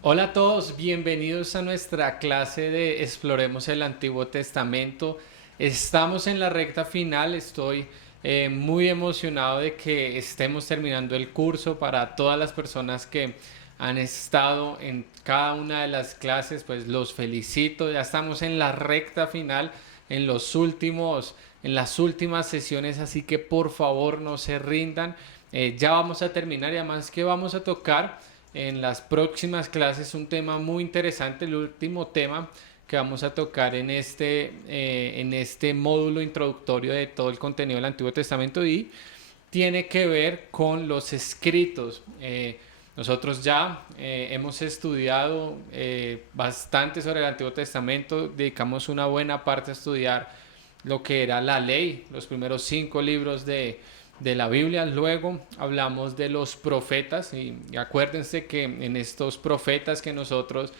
Hola a todos, bienvenidos a nuestra clase de Exploremos el Antiguo Testamento. Estamos en la recta final, estoy muy emocionado de que estemos terminando el curso. Para todas las personas que han estado en cada una de las clases, pues los felicito. Ya estamos en la recta final, en las últimas sesiones, así que por favor no se rindan. Ya vamos a terminar y además que vamos a tocar en las próximas clases un tema muy interesante, el último tema que vamos a tocar en este módulo introductorio de todo el contenido del Antiguo Testamento, y tiene que ver con los escritos. Nosotros ya hemos estudiado bastante sobre el Antiguo Testamento, dedicamos una buena parte a estudiar lo que era la ley, los primeros 5 libros de la Biblia. Luego hablamos de los profetas, y acuérdense que en estos profetas que nosotros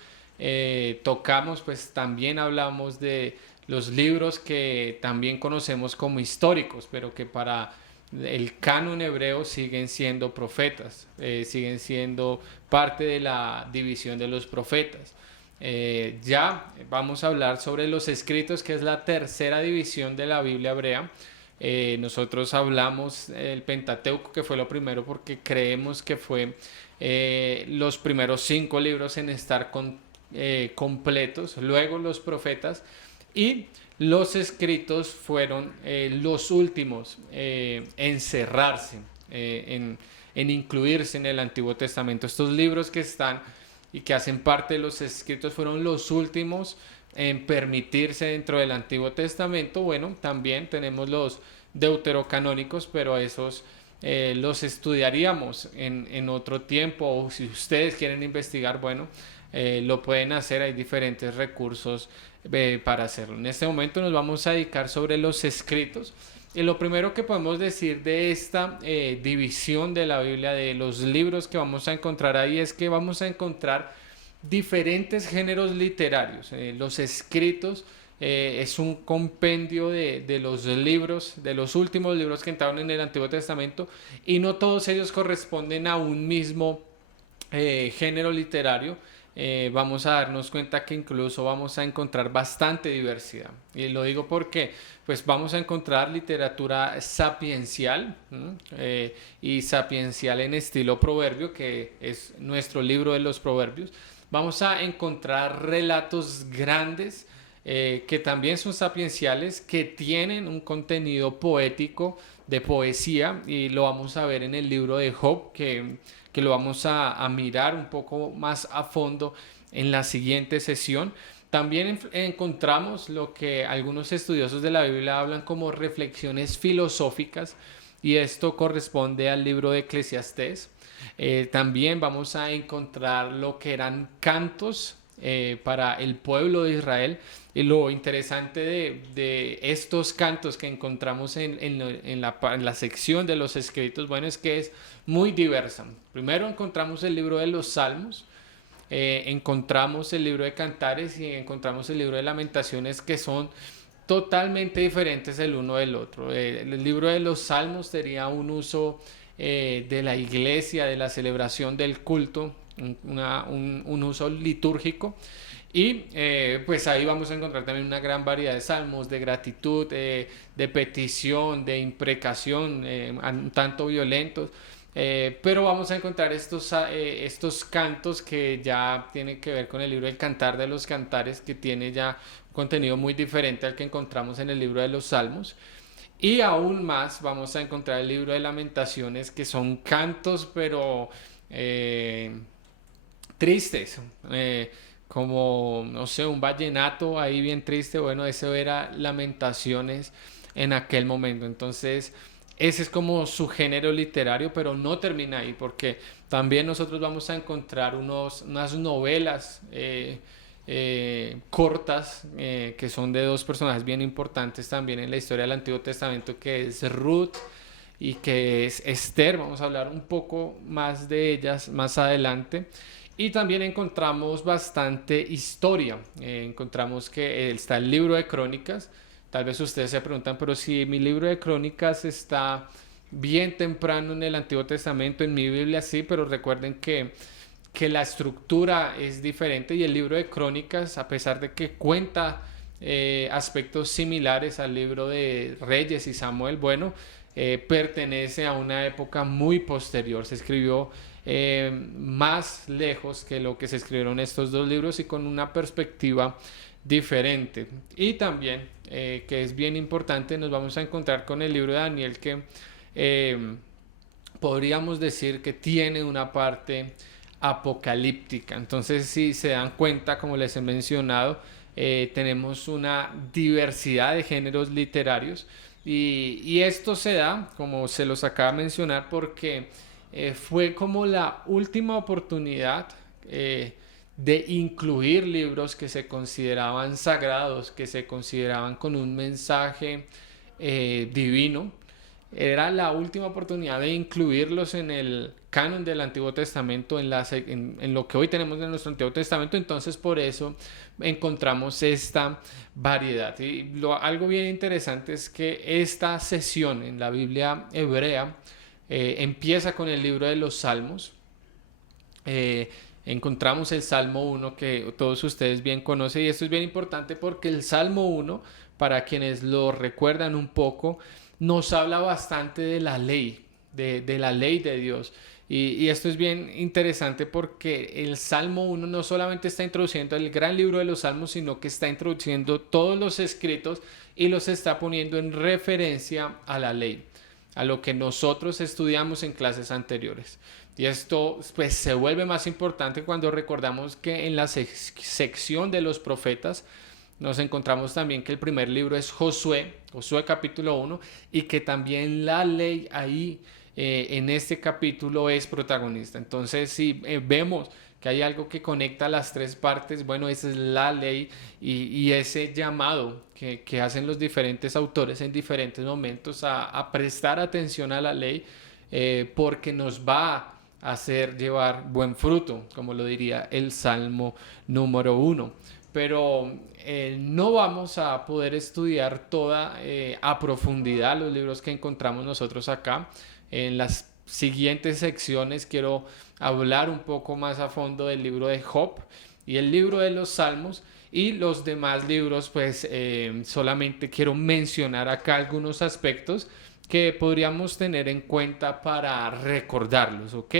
tocamos, pues también hablamos de los libros que también conocemos como históricos, pero que para el canon hebreo siguen siendo profetas, siguen siendo parte de la división de los profetas. Ya vamos a hablar sobre los escritos, que es la tercera división de la Biblia hebrea. Nosotros hablamos el Pentateuco, que fue lo primero porque creemos que fue los primeros 5 libros en estar completos. Luego los profetas y los escritos fueron los últimos en cerrarse, en incluirse en el Antiguo Testamento. Estos libros que están y que hacen parte de los escritos fueron los últimos en permitirse dentro del Antiguo Testamento. Bueno, también tenemos los deuterocanónicos, pero esos los estudiaríamos en otro tiempo, o si ustedes quieren investigar, bueno, lo pueden hacer. Hay diferentes recursos para hacerlo. En este momento nos vamos a dedicar sobre los escritos. Y lo primero que podemos decir de esta división de la Biblia, de los libros que vamos a encontrar ahí, es que vamos a encontrar diferentes géneros literarios. Los escritos es un compendio de los libros, de los últimos libros que entraron en el Antiguo Testamento, y no todos ellos corresponden a un mismo género literario. Vamos a darnos cuenta que incluso vamos a encontrar bastante diversidad. Y lo digo porque pues vamos a encontrar literatura sapiencial, y sapiencial en estilo proverbio, que es nuestro libro de los proverbios. Vamos a encontrar relatos grandes que también son sapienciales, que tienen un contenido poético, de poesía, y lo vamos a ver en el libro de Job, que lo vamos a mirar un poco más a fondo en la siguiente sesión. También encontramos lo que algunos estudiosos de la Biblia hablan como reflexiones filosóficas, y esto corresponde al libro de Eclesiastés. También vamos a encontrar lo que eran cantos para el pueblo de Israel. Y lo interesante de estos cantos que encontramos en la sección de los escritos, bueno, es que es muy diversa. Primero encontramos el libro de los Salmos, encontramos el libro de Cantares y encontramos el libro de Lamentaciones, que son totalmente diferentes el uno del otro. El libro de los Salmos tenía un uso de la iglesia, de la celebración del culto, un uso litúrgico. Y pues ahí vamos a encontrar también una gran variedad de salmos, de gratitud, de petición, de imprecación, un tanto violentos. Pero vamos a encontrar estos cantos que ya tienen que ver con el libro del Cantar de los Cantares, que tiene ya un contenido muy diferente al que encontramos en el libro de los Salmos. Y aún más vamos a encontrar el libro de Lamentaciones, que son cantos, pero tristes, como, no sé, un vallenato ahí bien triste. Bueno, eso era Lamentaciones en aquel momento. Entonces, ese es como su género literario, pero no termina ahí, porque también nosotros vamos a encontrar unas novelas cortas, que son de dos personajes bien importantes también en la historia del Antiguo Testamento, que es Ruth y que es Esther. Vamos a hablar un poco más de ellas más adelante. Y también encontramos bastante historia. Encontramos que está el libro de Crónicas. Tal vez ustedes se preguntan, pero si mi libro de Crónicas está bien temprano en el Antiguo Testamento, en mi Biblia sí, pero recuerden que la estructura es diferente y el libro de Crónicas, a pesar de que cuenta aspectos similares al libro de Reyes y Samuel, bueno, pertenece a una época muy posterior. Se escribió más lejos que lo que se escribieron estos dos libros y con una perspectiva diferente. Y también, que es bien importante, nos vamos a encontrar con el libro de Daniel que eh, podríamos decir que tiene una parte apocalíptica. Entonces, si se dan cuenta, como les he mencionado, tenemos una diversidad de géneros literarios y esto se da, como se los acaba de mencionar, porque fue como la última oportunidad de incluir libros que se consideraban sagrados, que se consideraban con un mensaje divino. Era la última oportunidad de incluirlos en el canon del Antiguo Testamento, en lo que hoy tenemos en nuestro Antiguo Testamento. Entonces, por eso encontramos esta variedad. Y algo bien interesante es que esta sesión en la Biblia hebrea empieza con el libro de los Salmos. Encontramos el Salmo 1 que todos ustedes bien conocen, y esto es bien importante porque el Salmo 1, para quienes lo recuerdan un poco, nos habla bastante de la ley, de la ley de Dios. Y esto es bien interesante porque el Salmo 1 no solamente está introduciendo el gran libro de los Salmos, sino que está introduciendo todos los escritos y los está poniendo en referencia a la ley, a lo que nosotros estudiamos en clases anteriores. Y esto pues se vuelve más importante cuando recordamos que en la sección de los profetas nos encontramos también que el primer libro es Josué, Josué capítulo 1, y que también la ley ahí en este capítulo es protagonista. Entonces, si vemos que hay algo que conecta las tres partes, bueno, esa es la ley y ese llamado que hacen los diferentes autores en diferentes momentos a prestar atención a la ley, porque nos va a hacer llevar buen fruto, como lo diría el Salmo número 1. Pero no vamos a poder estudiar toda a profundidad los libros que encontramos nosotros acá. En las siguientes secciones quiero hablar un poco más a fondo del libro de Job y el libro de los Salmos, y los demás libros pues solamente quiero mencionar acá algunos aspectos que podríamos tener en cuenta para recordarlos, ¿ok?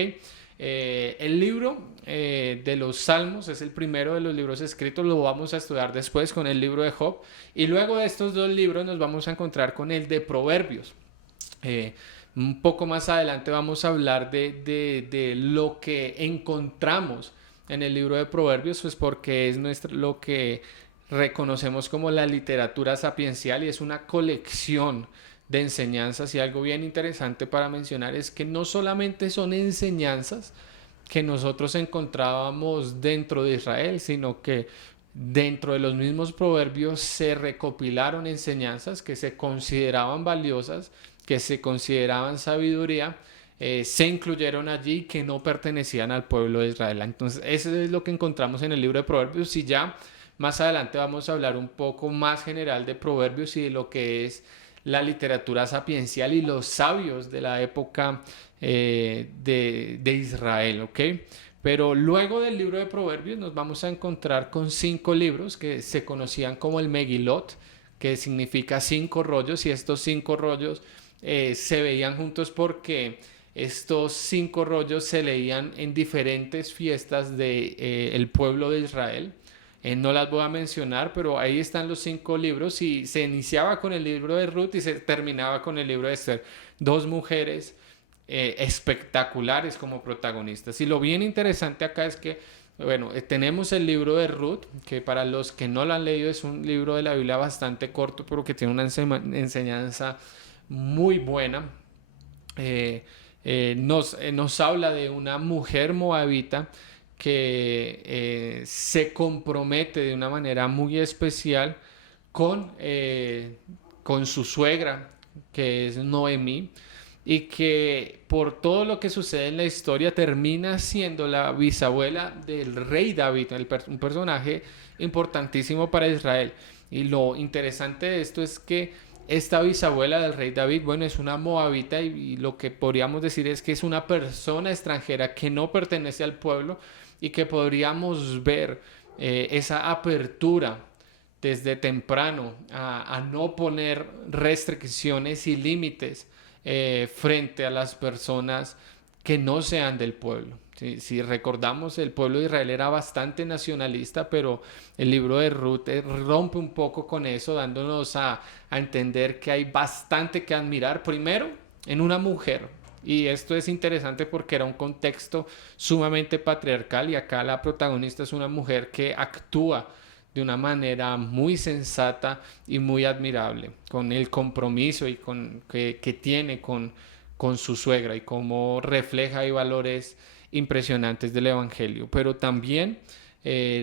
El libro de los Salmos es el primero de los libros escritos, lo vamos a estudiar después con el libro de Job, y luego de estos dos libros nos vamos a encontrar con el de Proverbios. Un poco más adelante vamos a hablar de lo que encontramos en el libro de Proverbios, pues porque es lo que reconocemos como la literatura sapiencial y es una colección de enseñanzas. Y algo bien interesante para mencionar es que no solamente son enseñanzas que nosotros encontrábamos dentro de Israel, sino que dentro de los mismos proverbios se recopilaron enseñanzas que se consideraban valiosas, que se consideraban sabiduría, se incluyeron allí, que no pertenecían al pueblo de Israel. Entonces, eso es lo que encontramos en el libro de Proverbios, y ya más adelante vamos a hablar un poco más general de Proverbios y de lo que es la literatura sapiencial y los sabios de la época de Israel, ¿ok? Pero luego del libro de Proverbios nos vamos a encontrar con 5 libros que se conocían como el Megilot, que significa 5 rollos, y estos 5 rollos se veían juntos porque estos 5 rollos se leían en diferentes fiestas del pueblo de Israel. No las voy a mencionar, pero ahí están los 5 libros, y se iniciaba con el libro de Ruth y se terminaba con el libro de Esther. 2 mujeres espectaculares como protagonistas. Y lo bien interesante acá es que, bueno, tenemos el libro de Ruth, que para los que no lo han leído es un libro de la Biblia bastante corto, pero que tiene una enseñanza muy buena. Nos habla de una mujer moabita que se compromete de una manera muy especial con su suegra, que es Noemí, y que por todo lo que sucede en la historia termina siendo la bisabuela del rey David, un personaje importantísimo para Israel. Y lo interesante de esto es que esta bisabuela del rey David, bueno, es una moabita y lo que podríamos decir es que es una persona extranjera que no pertenece al pueblo y que podríamos ver esa apertura desde temprano a no poner restricciones y límites frente a las personas que no sean del pueblo. Si recordamos, el pueblo de Israel era bastante nacionalista, pero el libro de Ruth rompe un poco con eso, dándonos a entender que hay bastante que admirar. Primero, en una mujer. Y esto es interesante porque era un contexto sumamente patriarcal y acá la protagonista es una mujer que actúa de una manera muy sensata y muy admirable, con el compromiso y que tiene con su suegra y cómo refleja y valores impresionantes del Evangelio, pero también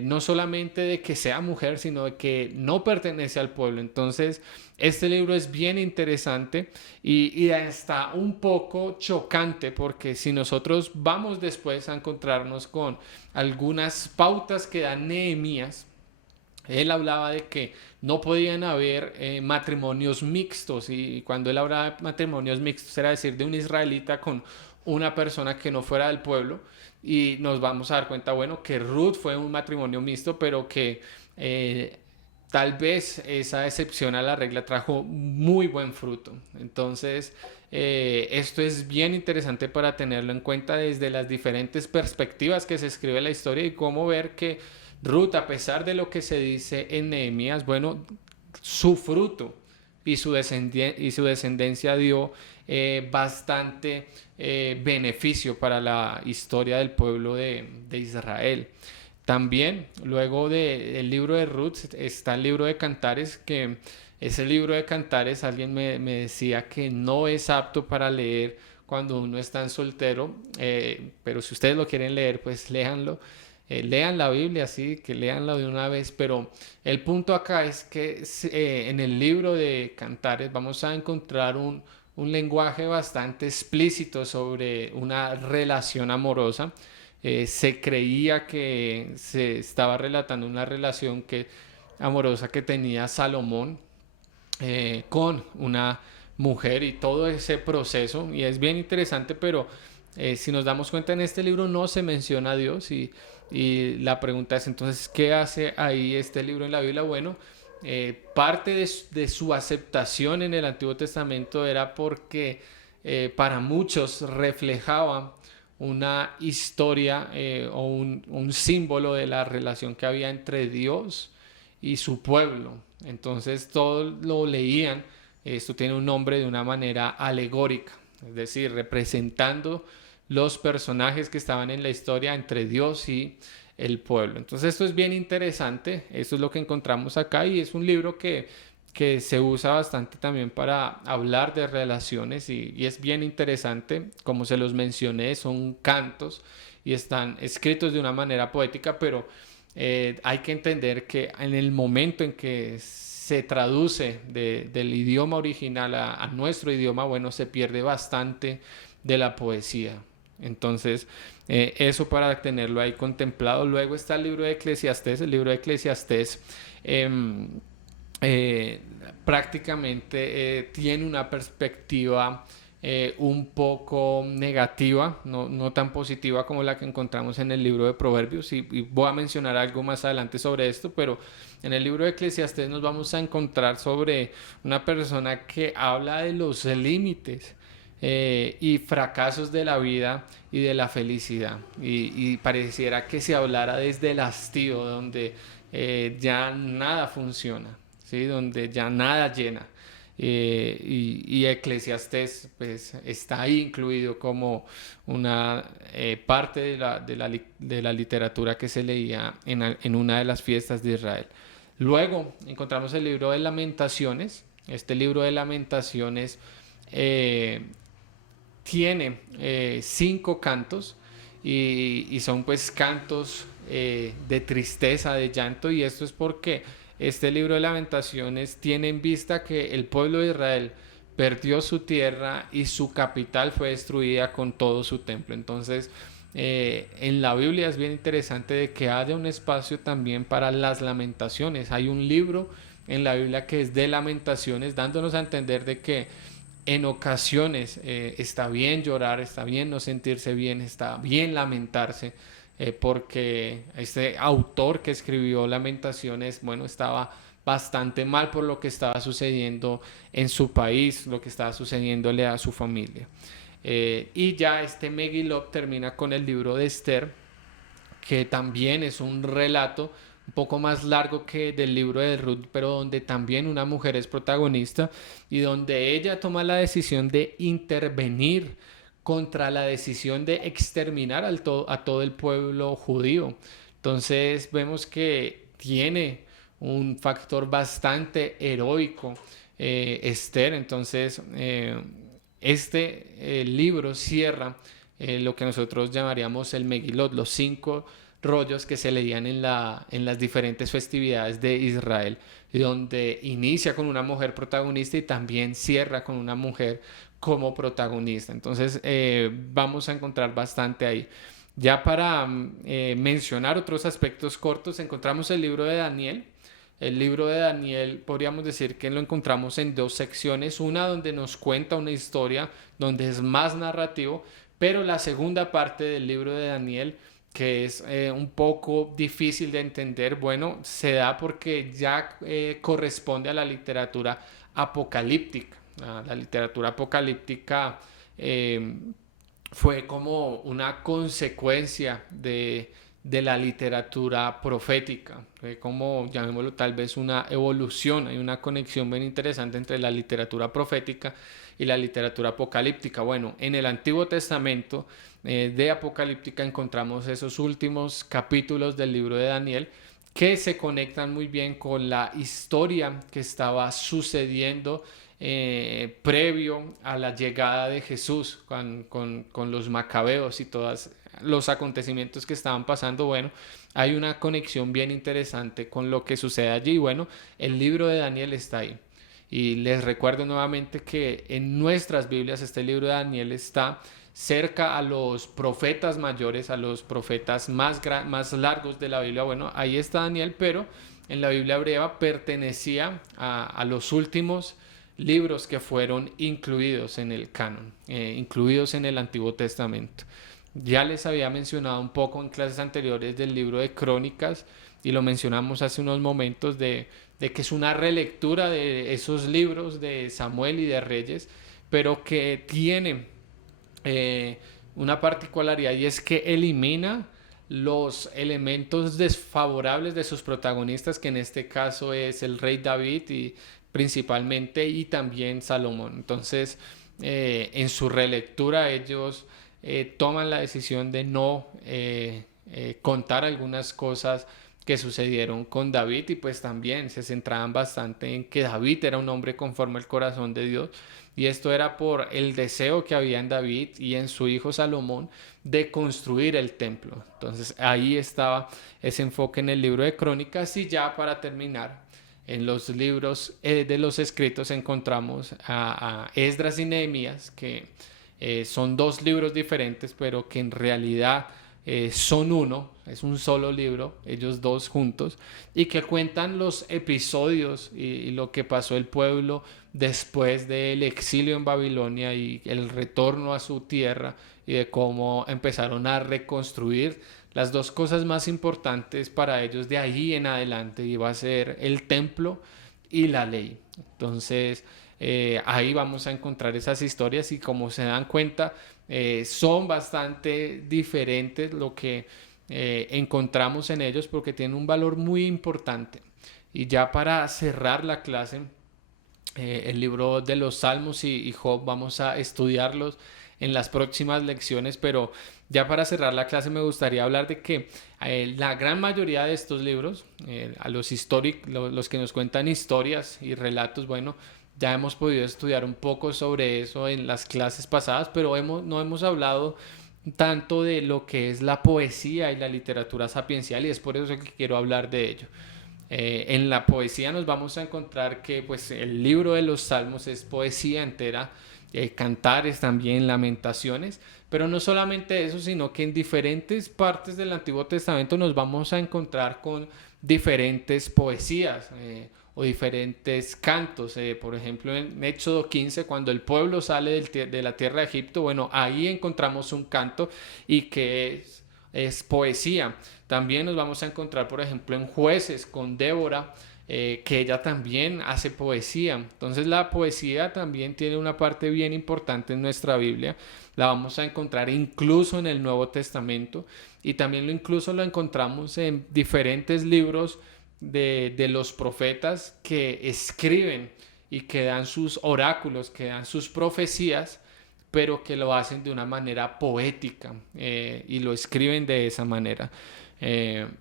no solamente de que sea mujer, sino de que no pertenece al pueblo. Entonces, este libro es bien interesante y está un poco chocante porque si nosotros vamos después a encontrarnos con algunas pautas que da Nehemías, él hablaba de que no podían haber matrimonios mixtos y cuando él hablaba de matrimonios mixtos era decir de un israelita con una persona que no fuera del pueblo y nos vamos a dar cuenta, bueno, que Ruth fue un matrimonio mixto, pero que tal vez esa excepción a la regla trajo muy buen fruto. Entonces, esto es bien interesante para tenerlo en cuenta desde las diferentes perspectivas que se escribe la historia y cómo ver que Ruth, a pesar de lo que se dice en Nehemías, bueno, su fruto y su descendencia dio bastante beneficio para la historia del pueblo de Israel. También, luego del libro de Ruth, está el libro de Cantares, que ese libro de Cantares, alguien me decía que no es apto para leer cuando uno está en soltero, pero si ustedes lo quieren leer, pues léanlo. Lean la Biblia, sí, que leanla de una vez, pero el punto acá es que en el libro de Cantares vamos a encontrar un lenguaje bastante explícito sobre una relación amorosa. Se creía que se estaba relatando una relación amorosa que tenía Salomón con una mujer y todo ese proceso, y es bien interesante, pero si nos damos cuenta en este libro no se menciona a Dios y la pregunta es entonces, ¿qué hace ahí este libro en la Biblia? Bueno, parte de su aceptación en el Antiguo Testamento era porque para muchos reflejaba una historia un símbolo de la relación que había entre Dios y su pueblo. Entonces todos lo leían, esto tiene un nombre de una manera alegórica, es decir, representando los personajes que estaban en la historia entre Dios y el pueblo. Entonces esto es bien interesante, esto es lo que encontramos acá y es un libro que se usa bastante también para hablar de relaciones y es bien interesante, como se los mencioné, son cantos y están escritos de una manera poética, pero hay que entender que en el momento en que se traduce del idioma original a nuestro idioma, bueno, se pierde bastante de la poesía. Entonces, eso para tenerlo ahí contemplado. Luego está el libro de Eclesiastés. El libro de Eclesiastés eh, prácticamente tiene una perspectiva un poco negativa, no tan positiva como la que encontramos en el libro de Proverbios, y voy a mencionar algo más adelante sobre esto, pero en el libro de Eclesiastés nos vamos a encontrar sobre una persona que habla de los límites y fracasos de la vida y de la felicidad, y pareciera que se hablara desde el hastío, donde ya nada funciona, ¿sí? Donde ya nada llena. Y Eclesiastés pues, está ahí incluido como una parte de la literatura que se leía en una de las fiestas de Israel. Luego encontramos el libro de Lamentaciones. Este libro de Lamentaciones tiene 5 cantos y son pues cantos de tristeza, de llanto, y esto es porque este libro de Lamentaciones tiene en vista que el pueblo de Israel perdió su tierra y su capital fue destruida con todo su templo. Entonces, en la Biblia es bien interesante de que haya un espacio también para las lamentaciones. Hay un libro en la Biblia que es de Lamentaciones, dándonos a entender de que en ocasiones está bien llorar, está bien no sentirse bien, está bien lamentarse, porque este autor que escribió Lamentaciones, bueno, estaba bastante mal por lo que estaba sucediendo en su país, lo que estaba sucediéndole a su familia. Y ya este Megilot termina con el libro de Esther, que también es un relato un poco más largo que del libro de Ruth, pero donde también una mujer es protagonista y donde ella toma la decisión de intervenir contra la decisión de exterminar a todo el pueblo judío. Entonces vemos que tiene un factor bastante heroico, Esther. Entonces este libro cierra lo que nosotros llamaríamos el Megilot, los 5 rollos que se leían en las diferentes festividades de Israel, donde inicia con una mujer protagonista y también cierra con una mujer como protagonista. Entonces vamos a encontrar bastante ahí. Ya para mencionar otros aspectos cortos, encontramos el libro de Daniel. El libro de Daniel podríamos decir que lo encontramos en 2 secciones, una donde nos cuenta una historia, donde es más narrativo, pero la segunda parte del libro de Daniel, que es un poco difícil de entender, bueno, se da porque ya corresponde a la literatura apocalíptica. La literatura apocalíptica fue como una consecuencia de la literatura profética, como llamémoslo tal vez una evolución, hay una conexión bien interesante entre la literatura profética y la literatura apocalíptica. Bueno, en el Antiguo Testamento de Apocalíptica encontramos esos últimos capítulos del libro de Daniel que se conectan muy bien con la historia que estaba sucediendo previo a la llegada de Jesús con los macabeos y todos los acontecimientos que estaban pasando. Bueno, hay una conexión bien interesante con lo que sucede allí. Bueno, el libro de Daniel está ahí. Y les recuerdo nuevamente que en nuestras Biblias este libro de Daniel está cerca a los profetas mayores, a los profetas más largos de la Biblia. Bueno, ahí está Daniel, pero en la Biblia hebrea pertenecía a los últimos libros que fueron incluidos en el canon, incluidos en el Antiguo Testamento. Ya les había mencionado un poco en clases anteriores del libro de Crónicas y lo mencionamos hace unos momentos de que es una relectura de esos libros de Samuel y de Reyes, pero que tiene una particularidad, y es que elimina los elementos desfavorables de sus protagonistas, que en este caso es el rey David y principalmente, y también Salomón. Entonces en su relectura ellos toman la decisión de no contar algunas cosas que sucedieron con David, y pues también se centraban bastante en que David era un hombre conforme al corazón de Dios, y esto era por el deseo que había en David y en su hijo Salomón de construir el templo. Entonces ahí estaba ese enfoque en el libro de Crónicas. Y ya para terminar, en los libros de los escritos encontramos a Esdras y Nehemías, que son 2 libros diferentes, pero que en realidad son uno, es un solo libro, ellos 2 juntos, y que cuentan los episodios y lo que pasó el pueblo después del exilio en Babilonia y el retorno a su tierra, y de cómo empezaron a reconstruir las 2 cosas más importantes para ellos de ahí en adelante, iba a ser el templo y la ley. Entonces ahí vamos a encontrar esas historias, y como se dan cuenta son bastante diferentes lo que encontramos en ellos, porque tienen un valor muy importante. Y ya para cerrar la clase, el libro de los Salmos y Job vamos a estudiarlos en las próximas lecciones, pero ya para cerrar la clase me gustaría hablar de que la gran mayoría de estos libros, a los que nos cuentan historias y relatos, bueno, ya hemos podido estudiar un poco sobre eso en las clases pasadas, pero no hemos hablado tanto de lo que es la poesía y la literatura sapiencial, y es por eso que quiero hablar de ello. En la poesía nos vamos a encontrar que pues el libro de los Salmos es poesía entera, cantares también, lamentaciones, pero no solamente eso, sino que en diferentes partes del Antiguo Testamento nos vamos a encontrar con diferentes poesías, o diferentes cantos. Por ejemplo, en Éxodo 15, cuando el pueblo sale de la tierra de Egipto, bueno, ahí encontramos un canto y que es poesía. También nos vamos a encontrar, por ejemplo, en Jueces con Débora, que ella también hace poesía. Entonces la poesía también tiene una parte bien importante en nuestra Biblia. La vamos a encontrar incluso en el Nuevo Testamento y también incluso lo encontramos en diferentes libros de los profetas que escriben y que dan sus oráculos, que dan sus profecías, pero que lo hacen de una manera poética, y lo escriben de esa manera.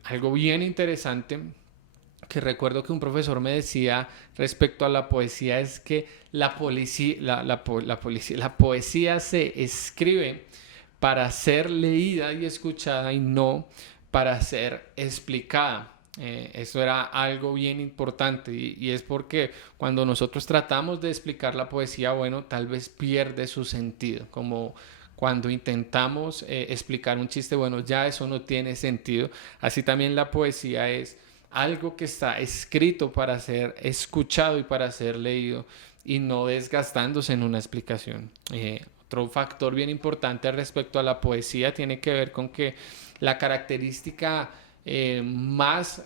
Algo bien interesante que recuerdo que un profesor me decía respecto a la poesía es que la poesía se escribe para ser leída y escuchada y no para ser explicada. Eso era algo bien importante y es porque cuando nosotros tratamos de explicar la poesía, bueno, tal vez pierde su sentido, como cuando intentamos explicar un chiste, bueno, ya eso no tiene sentido. Así también la poesía es algo que está escrito para ser escuchado y para ser leído y no desgastándose en una explicación. Otro factor bien importante respecto a la poesía tiene que ver con que la característica más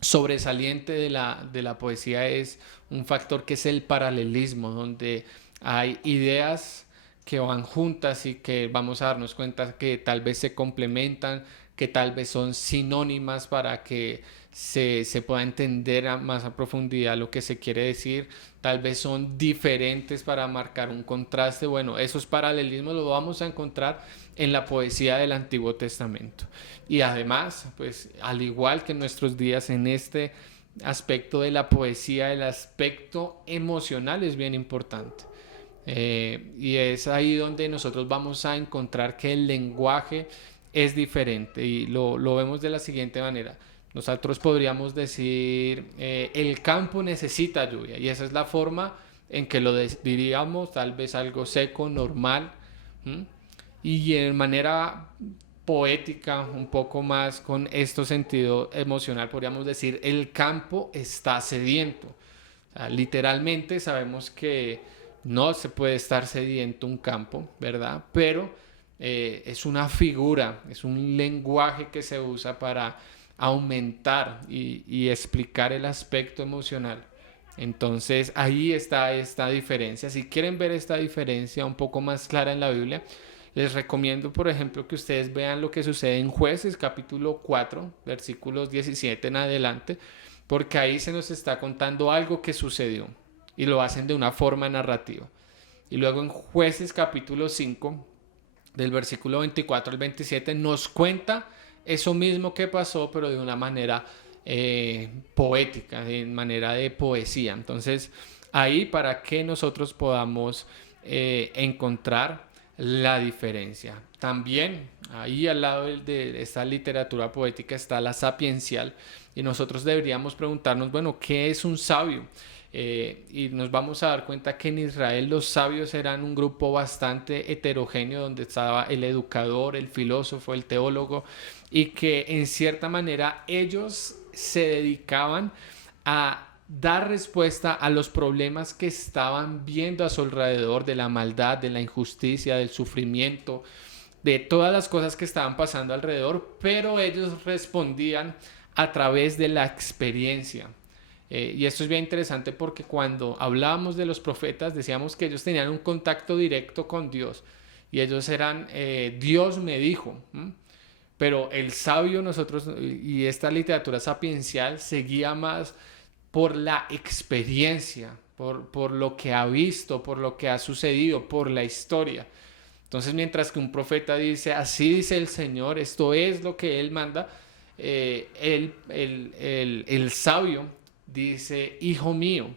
sobresaliente de la poesía es un factor que es el paralelismo, donde hay ideas que van juntas y que vamos a darnos cuenta que tal vez se complementan, que tal vez son sinónimas para que se pueda entender más a profundidad lo que se quiere decir, tal vez son diferentes para marcar un contraste. Bueno, esos paralelismos los vamos a encontrar en la poesía del Antiguo Testamento. Y además, pues al igual que en nuestros días, en este aspecto de la poesía, el aspecto emocional es bien importante. Y es ahí donde nosotros vamos a encontrar que el lenguaje es diferente y lo vemos de la siguiente manera. Nosotros podríamos decir, el campo necesita lluvia y esa es la forma en que lo diríamos, tal vez algo seco, normal. ¿M? Y en manera poética, un poco más con este sentido emocional, podríamos decir, el campo está sediento. O sea, literalmente sabemos que no se puede estar sediento un campo, ¿verdad? Pero es una figura, es un lenguaje que se usa para aumentar y explicar el aspecto emocional. Entonces ahí está esta diferencia. Si quieren ver esta diferencia un poco más clara en la Biblia, les recomiendo, por ejemplo, que ustedes vean lo que sucede en Jueces capítulo 4, versículos 17 en adelante, porque ahí se nos está contando algo que sucedió y lo hacen de una forma narrativa. Y luego en Jueces capítulo 5, del versículo 24 al 27, nos cuenta eso mismo que pasó, pero de una manera poética, de manera de poesía. Entonces, ahí para que nosotros podamos encontrar la diferencia. También ahí al lado de esta literatura poética está la sapiencial y nosotros deberíamos preguntarnos, bueno, ¿qué es un sabio? Y nos vamos a dar cuenta que en Israel los sabios eran un grupo bastante heterogéneo donde estaba el educador, el filósofo, el teólogo y que en cierta manera ellos se dedicaban a dar respuesta a los problemas que estaban viendo a su alrededor, de la maldad, de la injusticia, del sufrimiento, de todas las cosas que estaban pasando alrededor, pero ellos respondían a través de la experiencia. Y esto es bien interesante porque cuando hablábamos de los profetas decíamos que ellos tenían un contacto directo con Dios y ellos eran Dios me dijo. Pero el sabio nosotros y esta literatura sapiencial seguía más por la experiencia, por lo que ha visto, por lo que ha sucedido, por la historia. Entonces, mientras que un profeta dice, así dice el Señor, esto es lo que Él manda, el sabio dice, hijo mío,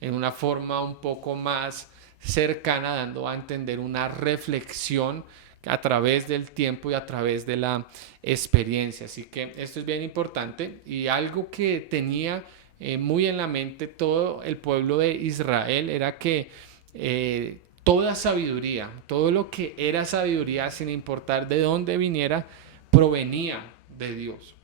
en una forma un poco más cercana, dando a entender una reflexión a través del tiempo y a través de la experiencia. Así que esto es bien importante y algo que tenía muy en la mente todo el pueblo de Israel era que toda sabiduría, todo lo que era sabiduría, sin importar de dónde viniera, provenía de Dios.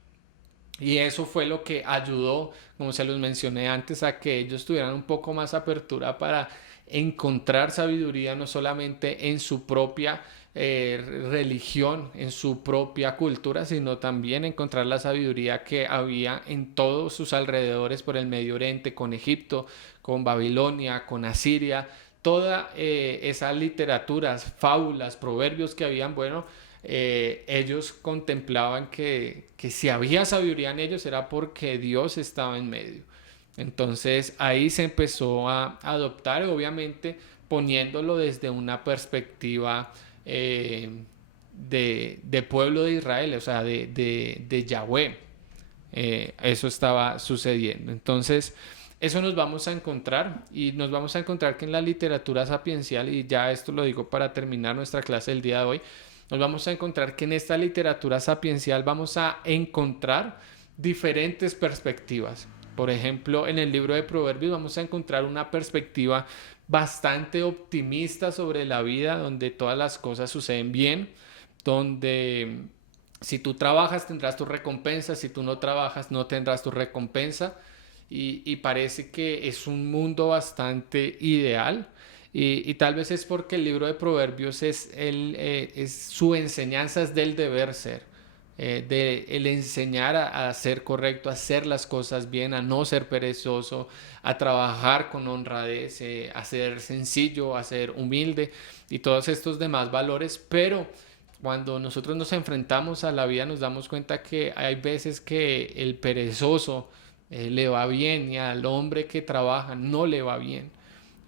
Y eso fue lo que ayudó, como se los mencioné antes, a que ellos tuvieran un poco más apertura para encontrar sabiduría no solamente en su propia religión, en su propia cultura, sino también encontrar la sabiduría que había en todos sus alrededores por el Medio Oriente, con Egipto, con Babilonia, con Asiria, toda esas literaturas, fábulas, proverbios que habían, bueno, ellos contemplaban que si había sabiduría en ellos era porque Dios estaba en medio. Entonces ahí se empezó a adoptar, obviamente poniéndolo desde una perspectiva eh, de pueblo de Israel, o sea, de Yahweh. Eso estaba sucediendo. Entonces, eso nos vamos a encontrar y nos vamos a encontrar que en la literatura sapiencial, y ya esto lo digo para terminar nuestra clase del día de hoy, nos vamos a encontrar que en esta literatura sapiencial vamos a encontrar diferentes perspectivas. Por ejemplo, en el libro de Proverbios vamos a encontrar una perspectiva bastante optimista sobre la vida, donde todas las cosas suceden bien, donde si tú trabajas tendrás tu recompensa, si tú no trabajas no tendrás tu recompensa. Y parece que es un mundo bastante ideal. Y tal vez es porque el libro de Proverbios es su enseñanza es del deber ser, de el enseñar a ser correcto, a hacer las cosas bien, a no ser perezoso, a trabajar con honradez, a ser sencillo, a ser humilde y todos estos demás valores, pero cuando nosotros nos enfrentamos a la vida nos damos cuenta que hay veces que el perezoso le va bien y al hombre que trabaja no le va bien.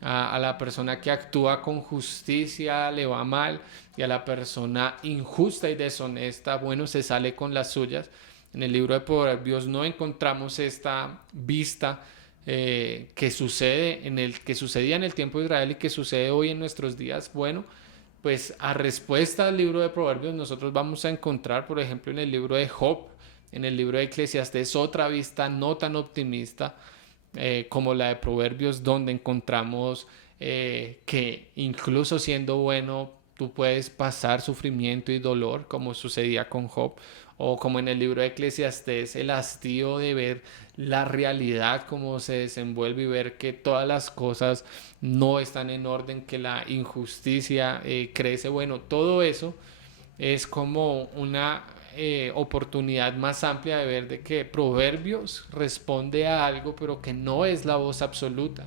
A la persona que actúa con justicia le va mal y a la persona injusta y deshonesta, bueno, se sale con las suyas. En el libro de Proverbios no encontramos esta vista que sucede que sucedía en el tiempo de Israel y que sucede hoy en nuestros días. Bueno, pues a respuesta al libro de Proverbios nosotros vamos a encontrar, por ejemplo, en el libro de Job, en el libro de Eclesiastés, otra vista no tan optimista como la de Proverbios, donde encontramos que incluso siendo bueno, tú puedes pasar sufrimiento y dolor, como sucedía con Job, o como en el libro de Eclesiastés, el hastío de ver la realidad, cómo se desenvuelve y ver que todas las cosas no están en orden, que la injusticia crece. Bueno, todo eso es como una oportunidad más amplia de ver de que Proverbios responde a algo, pero que no es la voz absoluta.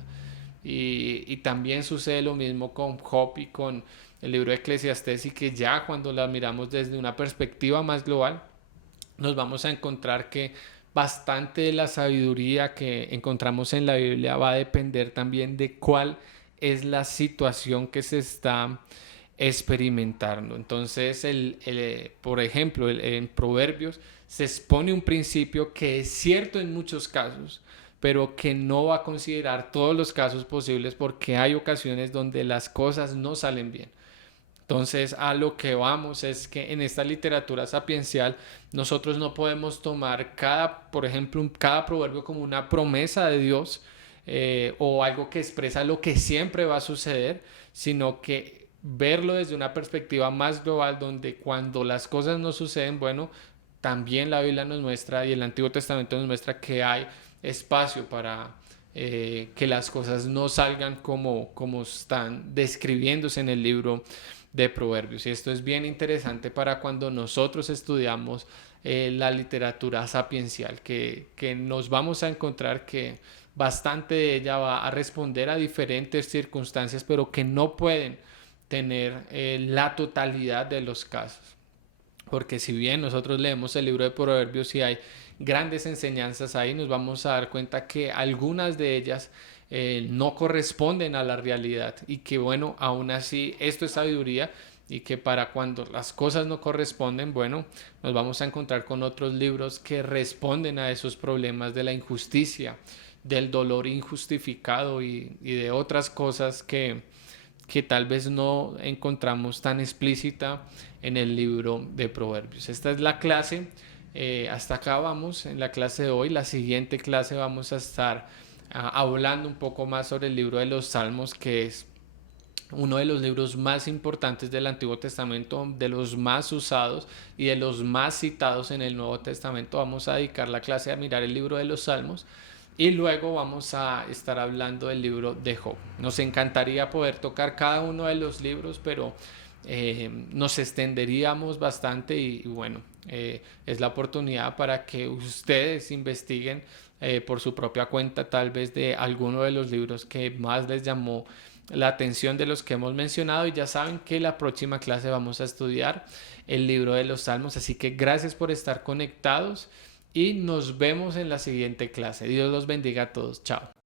Y también sucede lo mismo con Job y con el libro de Eclesiastés, y que ya cuando la miramos desde una perspectiva más global, nos vamos a encontrar que bastante de la sabiduría que encontramos en la Biblia va a depender también de cuál es la situación que se está experimentando. Entonces, por ejemplo, en Proverbios se expone un principio que es cierto en muchos casos, pero que no va a considerar todos los casos posibles porque hay ocasiones donde las cosas no salen bien. Entonces, a lo que vamos es que en esta literatura sapiencial nosotros no podemos tomar por ejemplo, cada proverbio como una promesa de Dios o algo que expresa lo que siempre va a suceder, sino que verlo desde una perspectiva más global donde cuando las cosas no suceden, bueno, también la Biblia nos muestra y el Antiguo Testamento nos muestra que hay espacio para que las cosas no salgan como están describiéndose en el libro de Proverbios. Y esto es bien interesante para cuando nosotros estudiamos la literatura sapiencial, que nos vamos a encontrar que bastante de ella va a responder a diferentes circunstancias, pero que no pueden tener la totalidad de los casos. Porque si bien nosotros leemos el libro de Proverbios y hay grandes enseñanzas ahí, nos vamos a dar cuenta que algunas de ellas no corresponden a la realidad y que bueno, aún así esto es sabiduría y que para cuando las cosas no corresponden, bueno, nos vamos a encontrar con otros libros que responden a esos problemas de la injusticia, del dolor injustificado y de otras cosas que tal vez no encontramos tan explícita en el libro de Proverbios. Esta es la clase, hasta acá vamos en la clase de hoy. La siguiente clase vamos a estar hablando un poco más sobre el libro de los Salmos, que es uno de los libros más importantes del Antiguo Testamento, de los más usados y de los más citados en el Nuevo Testamento. Vamos a dedicar la clase a mirar el libro de los Salmos y luego vamos a estar hablando del libro de Job. Nos encantaría poder tocar cada uno de los libros, pero nos extenderíamos bastante y bueno, es la oportunidad para que ustedes investiguen por su propia cuenta tal vez de alguno de los libros que más les llamó la atención de los que hemos mencionado, y ya saben que la próxima clase vamos a estudiar el libro de los Salmos, así que gracias por estar conectados y nos vemos en la siguiente clase. Dios los bendiga a todos. Chao.